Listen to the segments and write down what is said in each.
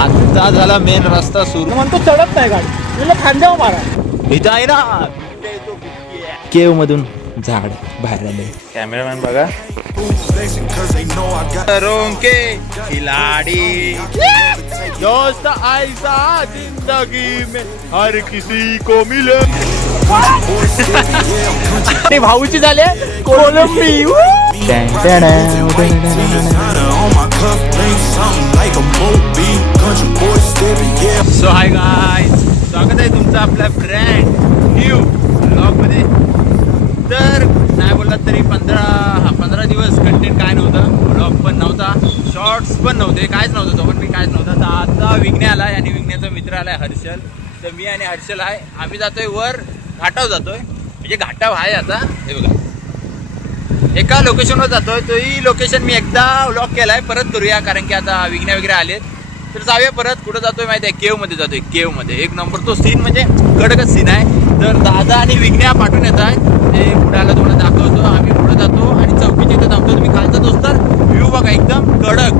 आता झाला मेन रस्ता सुरू. म्हणतो चढत नाही गाडी, तुला खांद्यावर मारा. इथं आहे ना केव मधून झाड बाहेर आले. कॅमेरामॅन बघा. रोंके खिलाडी दोस्त ऐसा जिंदगी में हर किसी को मिले. भाऊची झाले कोलंबी. सो हाय गाईज, स्वागत आहे तुमचं आपल्या ब्रँड न्यू ब्लॉग मध्ये. तर नाही बोललात तरी 15 दिवस कंटेंट काय नव्हतं, ब्लॉग पण नव्हता, शॉर्ट्स पण नव्हते, कायच नव्हतं. तो पण मी कायच नव्हतं. तर आता विघ्ने आलाय आणि विघ्नेचा मित्र आलाय हर्षल. तर मी आणि हर्षल आहे, आम्ही जातोय वर घाटावर जातोय. म्हणजे घाटाव आहे आता, हे बघा एका लोकेशनवर जातोय. तोही लोकेशन मी एकदा व्लॉग केलाय, परत करूया कारण की आता विघ्ने वगैरे आलेत. तर जाऊया परत. कुठं जातोय माहिती आहे? केव मध्ये जातोय. केव मध्ये एक नंबर तो सीन, म्हणजे कडकच सीन आहे. तर दादा आणि विघ्ने पाठवून येत आहेत. ते पुढे आलं तुम्हाला दाखवतो. आम्ही पुढे जातो आणि चौकीच्या इथे थांबतो. तुम्ही खालचा दोस्त व्ह्यू बघा, एकदम कडक.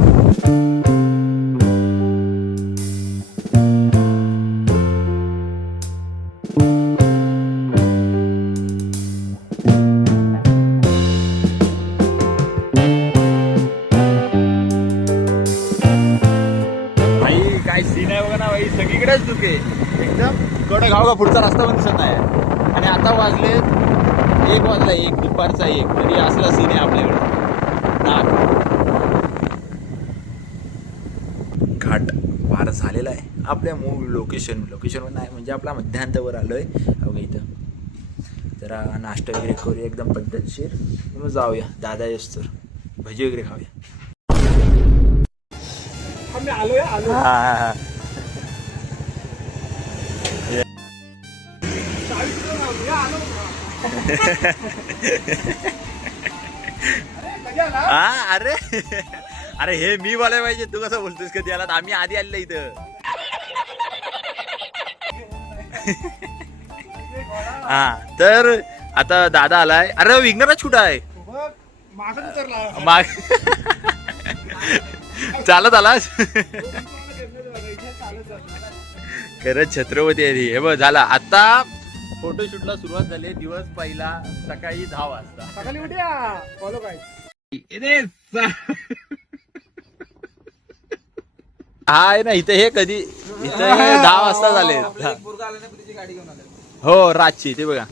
काय सीन आहे बघा ना भाई, सगळीकडेच दुखे एकदम कडक. गाव का पुढचा रस्ता पण दिसत नाही. आणि आता वाजले 1 वाजला, 1 दुपारचा 1, तरी असला सीन आहे आपल्याकडे. घाट पार झालेला आहे. आपल्या मूळ लोकेशनवर नाही, म्हणजे आपला मध्यांतवर आलोय. बघा इथं जरा नाश्ता वगैरे करूया एकदम पद्धतशीर, मग जाऊया. दादा येस तर भजी वगैरे खाऊया. आलो. हा. अरे अरे हे मी बोलायला पाहिजे, तू कसं बोलतोस कधी आलात? आम्ही आधी आलेलो इथं. हा तर आता दादा आलाय. अरे विघ्नराज कुठं आहे? चालत आलास? खरंच छत्रपती आहे. हे बघ झाला आता फोटोशूटला सुरुवात झाली. दिवस पहिला सकाळी 10 वाजता. सकाळी उठ्या फॉलो काय. हा आहे ना इथं. हे कधी इथं 10 वाजता झाले. हो रातची. ते बघा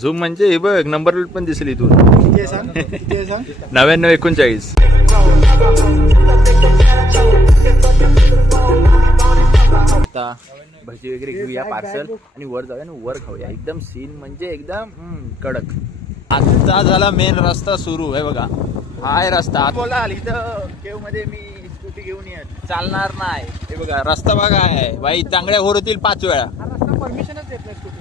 झूम म्हणजे हे बघ नंबर प्लेट पण दिसली इथून. 9939. आता भजी वगैरे घेऊया पार्सल आणि वर जाऊया आणि वर खाऊया. एकदम सीन म्हणजे एकदम कडक. आता झाला मेन रस्ता सुरू. आहे बघा हाय रस्ता. बोलाल इथं केव मध्ये मी स्कूटी घेऊन येत चालणार नाही. हे बघा रस्ता बघा आहे बाई, चांगल्या होतील 5 वेळा. परमिशनच देत नाही स्कूटी.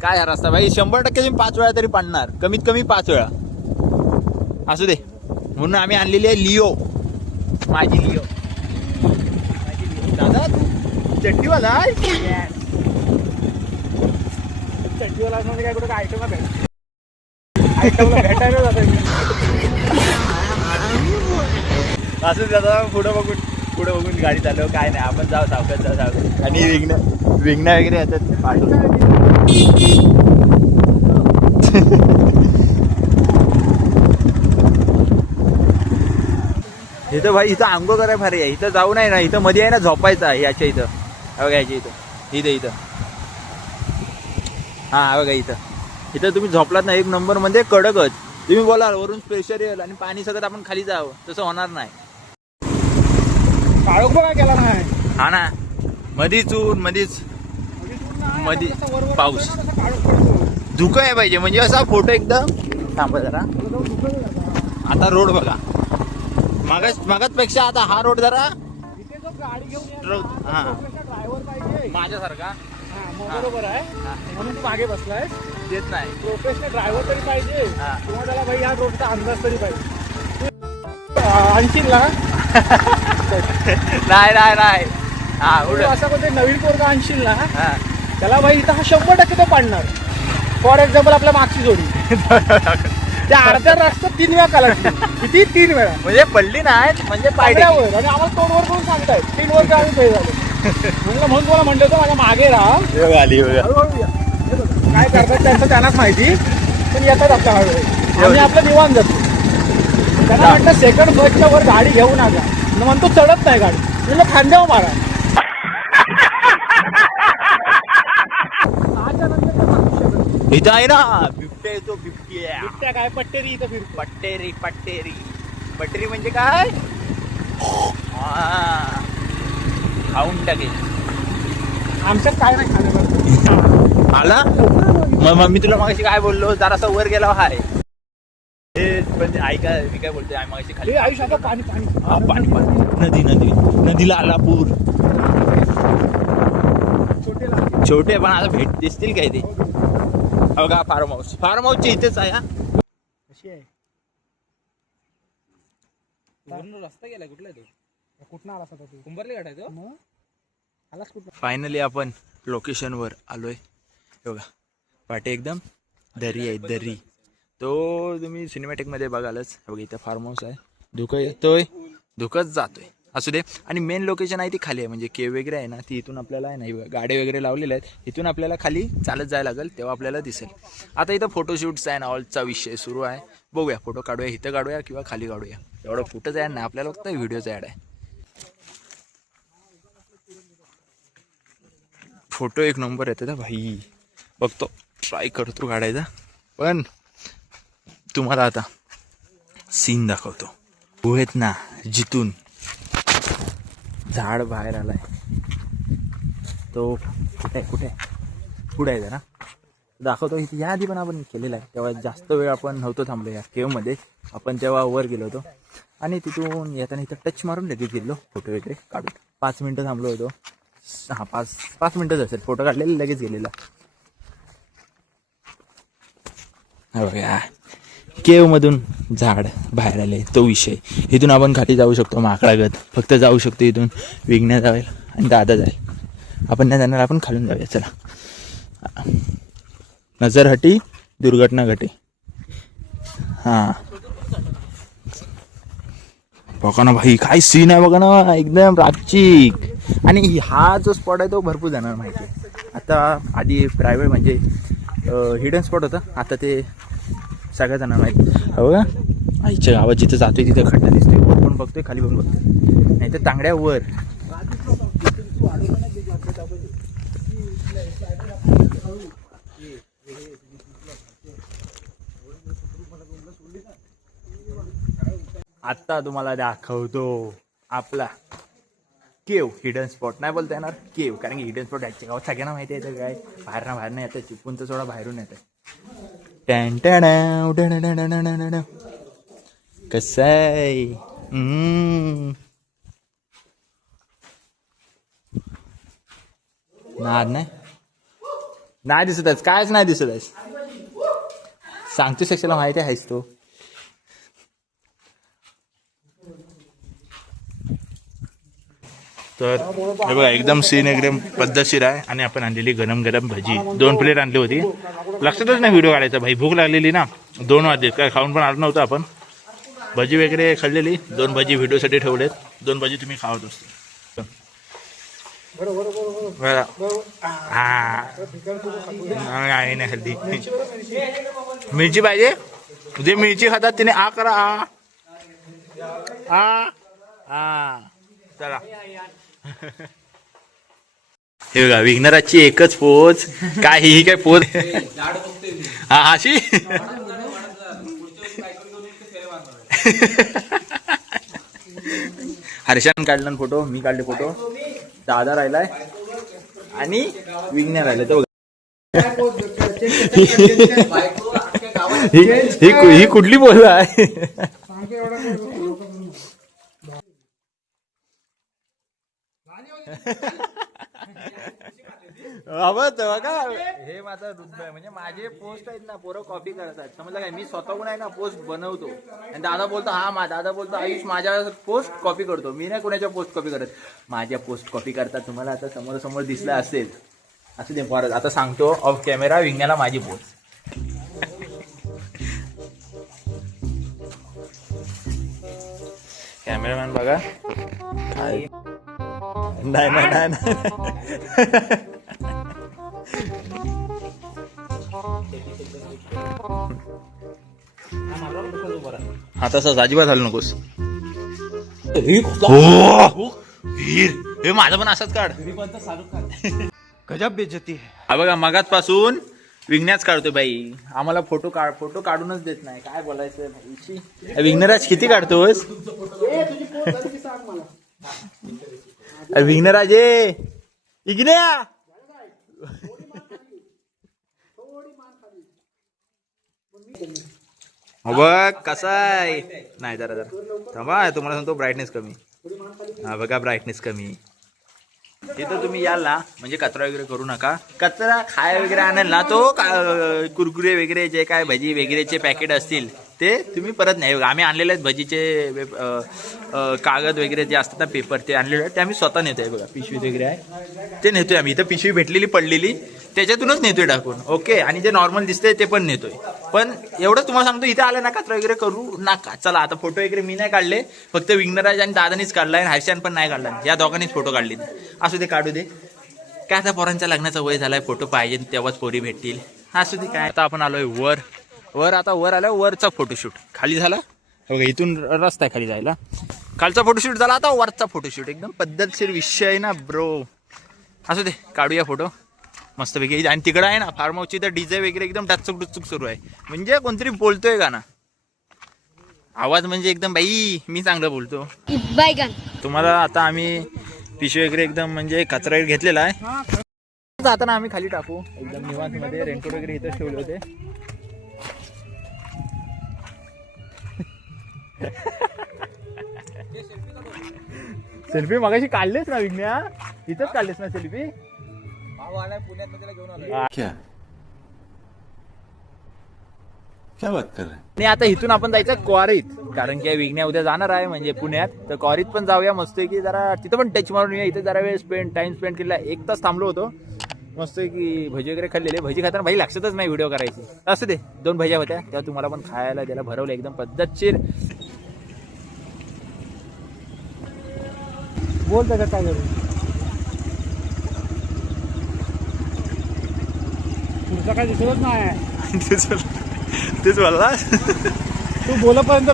काय हा रस्ता भाई 100% तुम्ही 5 वेळा तरी पाडणार, कमीत कमी 5 वेळा. असू दे म्हणून आम्ही आणलेली आहे लिओ. माझी लिओ. दादा तू चट्टीवाला आहे? चट्टीवाला म्हणजे काय कुठं आयटमला भेटायला जातं. असं दादा पुढं बघून गाडी चालव. काय नाही, आपण जाऊ सावकाश. आणि विघ्न वगैरे येतात पाठवून. इथं भाई इथं आंघोळ करायला भारी आहे. इथं जाऊ नाही ना, इथं मध्ये आहे ना झोपायचं आहे. याच्या इथं बघा, याच्या इथं हा बघा इथं तुम्ही झोपलात ना एक नंबर म्हणजे कडकच. तुम्ही बोलाल वरून प्रेशर येईल आणि पाणी सगळं आपण खाली जावं, तसं होणार नाही. काळोख बघा केला नाही. हा ना, मधीच मध्ये पाऊस. धुकं आहे पाहिजे म्हणजे असा फोटो एकदम. थांबा जरा. आता रोड बघा, मागच पेक्षा आता हा रोड जरा गाडी घेऊन ड्रायव्हर पाहिजे माझ्यासारखा. बरोबर आहे, म्हणून तू मागे बसलाय. देत नाही. प्रोफेशनल ड्रायव्हर तरी पाहिजे किंवा त्याला भाई या रोडचा अंदाज तरी पाहिजे. आणखीन ना नाही. हा असा कोणते नवीन पोरगा आणशील ना, त्याला भाई इथं हा 100% तो पाडणार. फॉर एक्झाम्पल आपल्या मागची जोडी त्या अर्ध्या रस्त्यात 3 वेळा कलाटली. किती 3 वेळा म्हणजे पडली नाही म्हणजे पाय पायऱ्यावर. आणि आम्हाला तोंडवर करून सांगतायत 3 वर्ष आम्ही फेल झालो. म्हणून तुम्हाला म्हणलं होतं माझ्या मागे राहा. आली बघा. हळूहळू या. हे बघा, काय करतात त्यांचं त्यांनाच माहिती, पण येतात आपल्या हळूहळू. आम्ही आपलं निवांत जातो. त्यांना म्हटलं सेकंड फर्स्टच्या वर गाडी घेऊ नका. म्हणतो चढत नाही गाडी. म्हणलं खांद्यावर मारा. इथं आहे ना बिबट्या येतो बिबट्या. बिबट्या काय पट्टेरी इथं फिरतो. पट्टेरी पट्टेरी पट्टेरी म्हणजे काय हा. खाऊन टाकेल. आमच्यात काय नाही खाण्यावर. आला मग मी तुला मागाशी काय बोललो जरासा वर गेला हाय हे पण ऐका मी काय बोलतोय मागाशी खाली आयुष्यात पाणी पाणी हा पाणी पाणी नदी नदी नदीला आला पूर. छोटे पण आता भेट दिसतील काय ते. बघा फार्म हाऊसची इथेच आहे. कशी आहे रस्ता गेला कुठला तो कुठं आला तू कुंभारली गाठायचो मग आलाच कुठं. फायनली आपण लोकेशनवर आलोय. हे बघा पाठी एकदम दरी आहे दरी. तो तुम्ही सिनेमॅटिकमध्ये बघालच. हे बघा इथं फार्म हाऊस आहे. धुकं येतोय धुकंच जातोय असू दे. आणि मेन लोकेशन आहे ती खाली आहे म्हणजे केव वगैरे आहे ना ती इथून आपल्याला आहे ना गाड्या वगैरे लावलेल्या आहेत. इथून आपल्याला खाली चालत जायला लागेल तेव्हा आपल्याला दिसेल. आता इथं फोटोशूट्स आहे ना ऑलचा विषय सुरू आहे. बघूया फोटो काढूया इथं काढूया किंवा खाली काढूया. एवढं फोटोच ॲड नाही आपल्याला फक्त व्हिडिओचा ॲड आहे. फोटो एक नंबर येते ना भाई. बघतो ट्राय करतो काढायचा. पण तुम्हाला आता सीन दाखवतो. गुहेत ना जिथून झाड बाहेर आलाय तो कुठे कुठे पुढे आहे जरा दाखवतो. इथे या आधी पण आपण केलेला आहे तेव्हा जास्त वेळ आपण नव्हतो थांबलो या केवमध्ये. आपण तेव्हा वर गेलो होतो आणि तिथून येताना इथं टच मारून लगेच गेलो फोटो वगैरे काढून. 5 मिनटं थांबलो होतो. हा 5 मिनटंच असेल फोटो काढलेला लगेच गेलेला. बघा केव मधून झाड बाहेर आले तो विषय. इथून आपण खाली जाऊ शकतो माकडागत. फक्त जाऊ शकतो इथून. विघ्न जाईल आणि दादा जाईल. आपण नाही जाणार आपण खालून जाऊया चला. नजर हटी दुर्घटना घटे. हां बघा ना भाई काय सीन आहे बघा ना एकदम रापचिक. आणि हा जो स्पॉट आहे तो भरपूर जाणार माहिती आहे. आता आधी प्रायव्हेट म्हणजे हिडन स्पॉट होता. आता ते सगळ्या जणांना माहिती. हो का आईच्या गावात जिथं जातोय तिथं खड्डा दिसतोय. वर पण बघतोय खाली पण बघतोय. नाही तर तांगड्या वर. आता तुम्हाला दाखवतो आपला केव हिडन स्पॉट. नाही बोलता येणार केव कारण की हिडन स्पॉट याच्या गावात सगळ्यांना माहिती आहे. काय बाहेर नाही येतं. चिपकून तर थोडा बाहेरून येतं. कसं आहे नाद नाही दिसत आहेस कायच नाही दिसत आहेस. सांगतो सेक्शनला माहिती आहेस तो. तर हे बघा एकदम सीन एकदम पद्धतशीर आहे. आणि आपण आणलेली गरम गरम भजी 2 प्लेट आणली होती. लक्षातच नाही व्हिडिओ काढायचा भाई. भूक लागलेली ना 2 वाजले काय खाऊन पण आलं नव्हतं आपण. भजी वगैरे खाल्लेली. 2 भजी व्हिडिओसाठी ठेवलेत. 2 भजी तुम्ही खावत असतो. हा नाही हल्दी मिरची पाहिजे. जे मिरची खातात तिने आ करा आ चला. हे बघा विघ्नराजची एकच पोच. काय ही काय पोच हा अशी. हर्षान काढला फोटो. मी काढले फोटो. दादा राहिलाय आणि विघ्न राहिलाय. तो ही कुठली पोच आहे. हे माझा रुद्र आहे. म्हणजे माझे पोस्ट आहेत ना पोरं कॉपी करतात. समजलं काय. मी स्वतःहून आहे ना पोस्ट बनवतो आणि दादा बोलतो दादा बोलतो आयुष माझ्या पोस्ट कॉपी करतो. मी नाही कोणाच्या पोस्ट कॉपी करत. माझ्या पोस्ट कॉपी करतात. तुम्हाला आता समोर दिसलं असेल. असं दे परत आता सांगतो ऑफ कॅमेरा विघ्नाला माझी पोस्ट. कॅमेरामॅन बघा काय नाही नाही नाही नाही. हा तसंच अजिबात झालं नकोस. हो वीर हे माझं पण असंच काढ. गजब बेइज्जती. हा बघा मगाचपासून विघ्न्याच काढतोय बाई. आम्हाला फोटो काढूनच देत नाही. काय बोलायचं भाईची. विघ्नराज किती काढतोस. विघ्नराज इग्न्या बघ कसा आहे. नाही जरा थांबा तुम्हाला सांगतो ब्राईटनेस कमी. हा बघा ब्राईटनेस कमी. तिथं तुम्ही याल ना म्हणजे कचरा वगैरे करू नका. कचरा खाय वगैरे आणेल ना तो कुरकुरे वगैरे जे काय भजी वगैरेचे पॅकेट असतील ते तुम्ही परत नाही. आम्ही आणलेले आहेत भजीचे कागद वगैरे जे असतात ना पेपर ते आणलेले आहेत ते आम्ही स्वतः नेतोय. बघा पिशवी वगैरे आहे ते नेतोय आम्ही. इथं पिशवी भेटलेली पडलेली त्याच्यातूनच नेतोय टाकून. ओके आणि जे नॉर्मल दिसतंय ते पण नेतोय. पण एवढं तुम्हाला सांगतो इथे आलं ना कचरा वगैरे करू नका. चला आता फोटो वगैरे मी नाही काढले. फक्त विघ्नराज आणि दादानीच काढलाय. हर्षान पण नाही काढला. या दोघांनीच फोटो काढले. असू दे काढू दे. काय आता पोरांच्या लग्नाचा वय झालाय. फोटो पाहिजे तेव्हाच पोरी भेटतील. असू दे काय. आता आपण आलोय वर आता वर आलोय. वरचा फोटोशूट खाली झाला बघा. इथून रस्ता आहे खाली जायला. खालचा फोटोशूट झाला. आता वरचा फोटोशूट एकदम पद्धतशीर विषय आहे ना ब्रो. असू दे काढूया फोटो मस्तपैकी. आणि तिकडं आहे ना फार्म हाऊसची तर डीजे वगैरे एकदम डचूक डुचूक सुरू आहे. म्हणजे कोणतरी बोलतोय का ना आवाज म्हणजे एकदम बाई मी चांगलं बोलतो. तुम्हाला आता आम्ही पिशवी वगैरे एकदम म्हणजे कचरा वगैरे घेतलेला आहे. जाताना आम्ही खाली टाकू एकदम निवांत मध्ये. रेनकोट वगैरे इथंच ठेवले होते. सेल्फी मगाशी काढलेच ना विघ्न्या. इथंच काढलेस ना सेल्फी. पुण्यात त्याला घेऊन आलो. क्या बात कर रहे. आणि आता इथून आपण जायचं क्वारीत. कारण की विघ्न्या उद्या जाणार आहे म्हणजे पुण्यात. तर क्वारीत पण जाऊया मस्त की जरा तिथं पण टच मारून येऊया. इथे जरा वेळ टाइम स्पेंड केला. 1 तास थांबलो होतो मस्त की. भजी वगैरे खाल्लेले. भजी खाताना भाई लक्षातच नाही व्हिडिओ करायची. असं दे 2 भज्या होत्या तेव्हा तुम्हाला पण खायला द्यायला भरवलं एकदम पद्धतशीर. बोल त्याच्यात काय करू. पुढचा काय दिसतच नाही. तेच बोलला तू बोलपर्यंत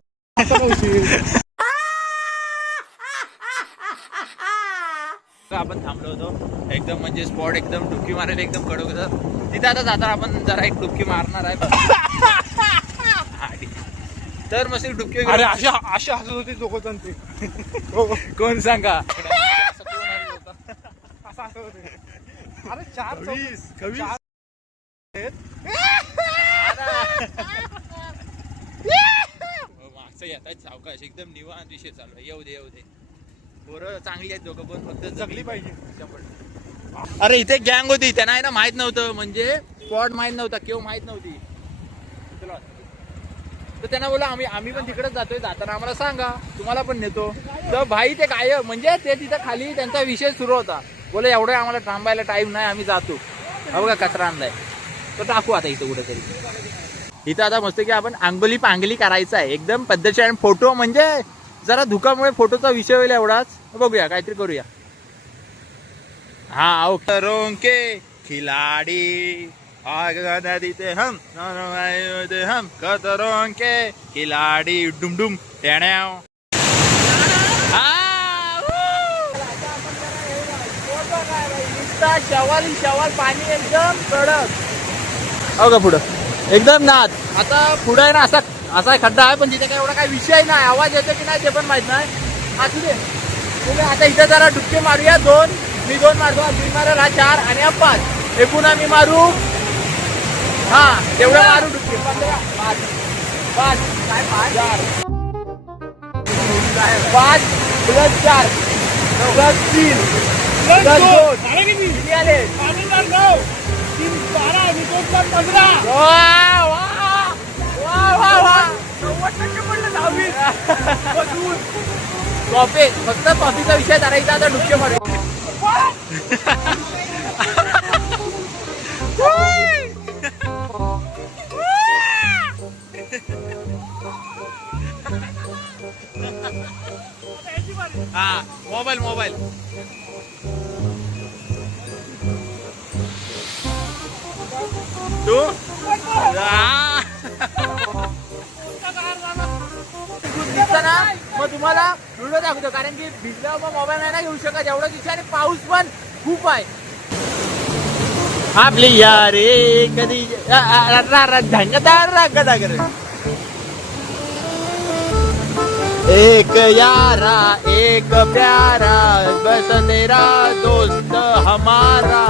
आपण थांबलो होतो एकदम म्हणजे स्पॉट एकदम डुबकी मारायला एकदम कडक होतं. तिथे आता जाताना आपण जरा एक डुबकी मारणार आहे. तर मस्त डुबकी. अरे अशी हसत होती दोघं ते. कोण सांगा. असं हसत होते. अरे 4 मागचं येतात सावकाश एकदम निवांत विषय चालू आहे. येऊ दे पोरं चांगली आहेत दोघं पण फक्त जगली पाहिजे. अरे इथे गँग होती त्यांना आहे ना माहित नव्हतं म्हणजे स्पॉट माहित नव्हता केव्हा माहित नव्हती. तर त्यांना बोला आम्ही पण तिकडेच जातोय. जाताना आम्हाला सांगा तुम्हाला पण नेतो. तर भाई ते काय म्हणजे ते तिथं खाली त्यांचा विषय सुरू होता. बोला एवढं आम्हाला थांबायला टाइम नाही आम्ही जातो. हा बघा कचरा आणलाय तो टाकू आता इथं कुठेतरी. इथं आता मस्त की आपण अंगोली पांगली करायचं आहे एकदम पद्धतशीर. आणि फोटो म्हणजे जरा धुकामुळे फोटोचा विषय होईल एवढाच. बघूया काहीतरी करूया. हा ओके के खिलाडी हम कतरों के खिलाडी डुमडुम टेण्याव. शवाल पाणी एकदम कडक. हो का पुढं एकदम नाद. आता पुढं आहे ना असा खड्डा आहे पण तिथे काय एवढा काही विषय नाही. आवाज येतो की नाही ते पण माहित नाही. असू दे तुम्ही आता इथे जरा डुबके मारूया. 2 मी 2 मारतो. मी मारेल हा 4 आणि हा 5. एकूण आम्ही मारू हा तेवढं मारू डुबके 15 5 प्लस 4 प्लस 3 प्लस 2 किती आले. 3 12 आणि 2 15. कॉफी फक्त कॉफीचा विषय धरायचा. आता डुबके मारू. हा मोबाईल मोबाईल तू ना मग तुम्हाला व्हिडिओ दाखवतो कारण की भिजल्यावर मग मोबाईल नाही ना घेऊ शकत एवढं दिवशी आणि पाऊस पण खूप आहे आपली यारे कधी एक यारा एक प्यारा बस तेरा दोस्त हमारा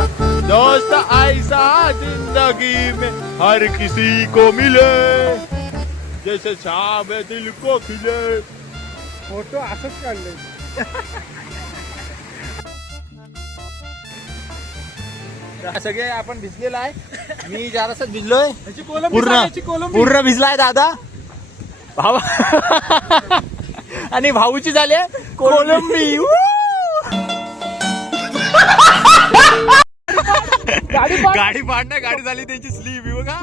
दोस्त ऐसा जिंदगी में हर किसी को मिले जैसे शाम दिल को खिले फोटो असंच काढले सगळे आपण भिजलेला आहे मी जरासच भिजलोय याची कोलंबी पूर्ण सांग, याची कोलंबी. पूर्ण भिजलाय दादा भाऊ आणि भाऊची झाली कोलंबी गाडी पाडणं गाडी झाली त्याची स्लीप बघा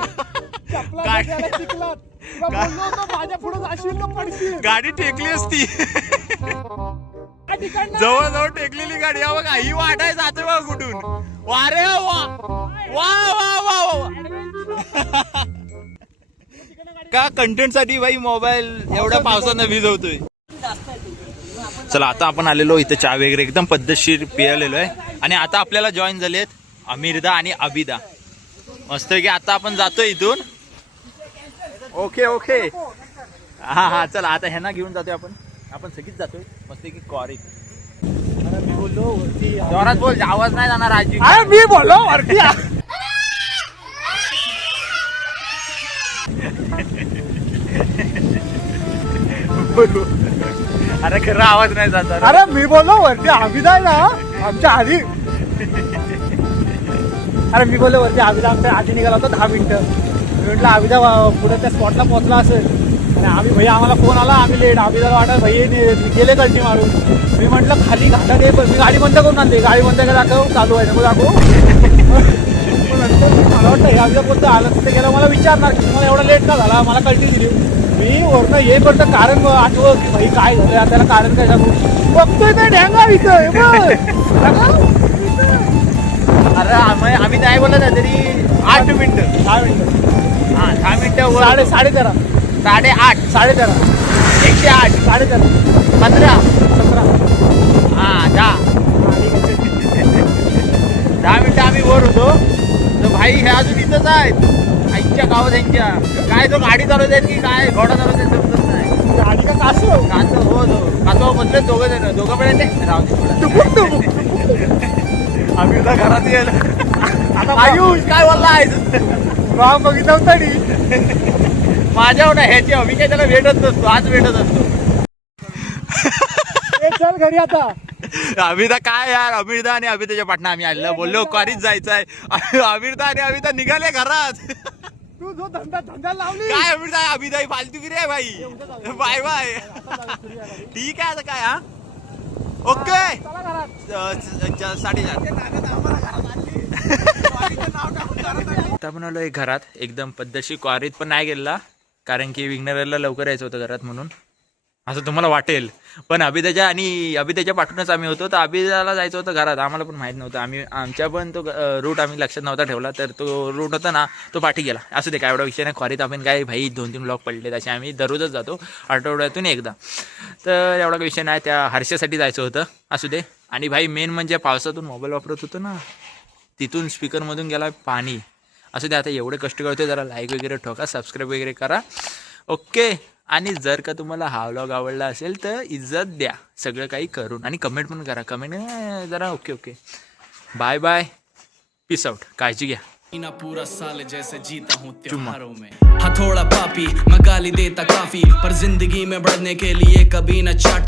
चपला गाडी- त्याला चिखलात. तुला बोललो होतो, माझ्या पुढे जाशील ना पडशील गाडी टेकली असती त्या ठिकाणी जवळ जवळ टेकलेली गाडी हा बघा ही वाटाय जाते बघा कुठून वारे वा वा वा वा वा का कंटेंट साठी भाई मोबाईल एवढ्या पावसानं भिजवतोय चला आता आपण आलेलो इथे चहा वगैरे एकदम पद्धतशीर पियालेलो आहे आणि आता आपल्याला जॉईन झालेत अमीरदा आणि अबिदा मस्त की आता आपण जातोय इथून ओके ओके हा हा चला आता ह्यांना घेऊन जातोय आपण सगळीच जातोय मस्त की कॉरिक अरे मी बोललो वरती जोरात बोल आवाज नाही जाणार आजी अरे मी बोललो वरती बोलू अरे खरं आवाज नाही जाणार अरे मी बोललो वरती आबिदा आहे ना आमच्या आधी अरे मी बोललो वरती आबिदा आमच्या आधी निघाला होता 10 मिनिटं मी म्हटलं आबिदा पुढे त्या स्पॉटला पोहोचला असेल आणि आम्ही भैया आम्हाला फोन आला आम्ही लेट आबिदाला वाटत भैया गेले कल्टी मारून मी म्हटलं खाली घाटा दे पण मी गाडी बंद करून आणते गाडी बंद करा दाखव चालू आहे नको दाखव मला वाटतं हे आबिदा कोणतं आलं तिथे गेलं मला विचारणार की तुम्हाला एवढा लेट का झाला मला कल्टी दिली मी वरनं हे करतं कारण आठवलं की भाई काय झालं यार, त्याला कारण काय सांगू बघतोय ते ढेंगा इथं हे बघ. अरे आम्ही नाही बोलत आहे तरी 8 मिनिटं 6 मिनिटं हा 10 मिनिटं साडेतेरा 8:30 108 108 15 15 17 हा 10 मिनिटं आम्ही वर होतो तर भाई हे अजून इथंच आहेत आईच्या गावात यांच्या काय तो गाडी चालवत आहेत की काय घोडा चालवत आहेत समजत नाही गाडी का कासव कासव हो तो कासव बसले दोघं पण येते राहू दे थोडं. आम्ही आता घरात गेलो आता आयुष काय बोललायस मग बघितलं होतं नी. माझ्यावर ना ह्याची मी काय त्याला भेटत नसतो आज भेटत असतो ए, चल घरी आता अमिता काय यार अमिता आणि अमिताच्या पाटणा आम्ही आलेलो बोललो कॉरीच जायचंय अमिता आणि अमिता निघाले घरात तू जो धंदा लावली काय अमिता अमिता फालतूगिरी आहे भाई बाय बाय ठीक आहे आता काय हा ओके चला घरात 4:30 आता बनवलो एक घरात एकदम पद्धतशीर क्वारीत पण नाही गेला कारण की विघ्नरला लवकर यायचं होतं घरात म्हणून असं तुम्हाला वाटेल पण अभितेच्या पाठवूनच आम्ही होतो तर अभिदाला जायचं होतं घरात आम्हाला पण माहीत नव्हतं आमच्या पण तो रूट आम्ही लक्षात नव्हता ठेवला तर तो रूट होता ना तो पाठी गेला असं ते काय एवढा विषय नाही क्वारीत आपण काय भाई 2-3 ब्लॉक पडले तसे आम्ही दररोजच जातो आठवड्यातून एकदा तर एवढा विषय नाही त्या हर्षासाठी जायचं होतं असू दे आणि भाई मेन म्हणजे पावसातून मोबाईल वापरत होतो ना तिथून स्पीकरमधून गेला पाणी असू दे आता एवढे कष्ट करतोय जरा लाईक वगैरे ठोका सबस्क्राईब वगैरे करा ओके आणि जर का तुम्हाला हा व्लॉग आवडला असेल तर इज्जत द्या सगळं काही करून आणि कमेंट पण करा कमेंट जरा okay okay bye bye peace out काळजी घ्या ना पूरा साल जैसे जीता हूँ त्योहारों में हथौड़ा पापी मैं गाली देता काफी पर जिंदगी में बढ़ने के लिए कभी न चाटी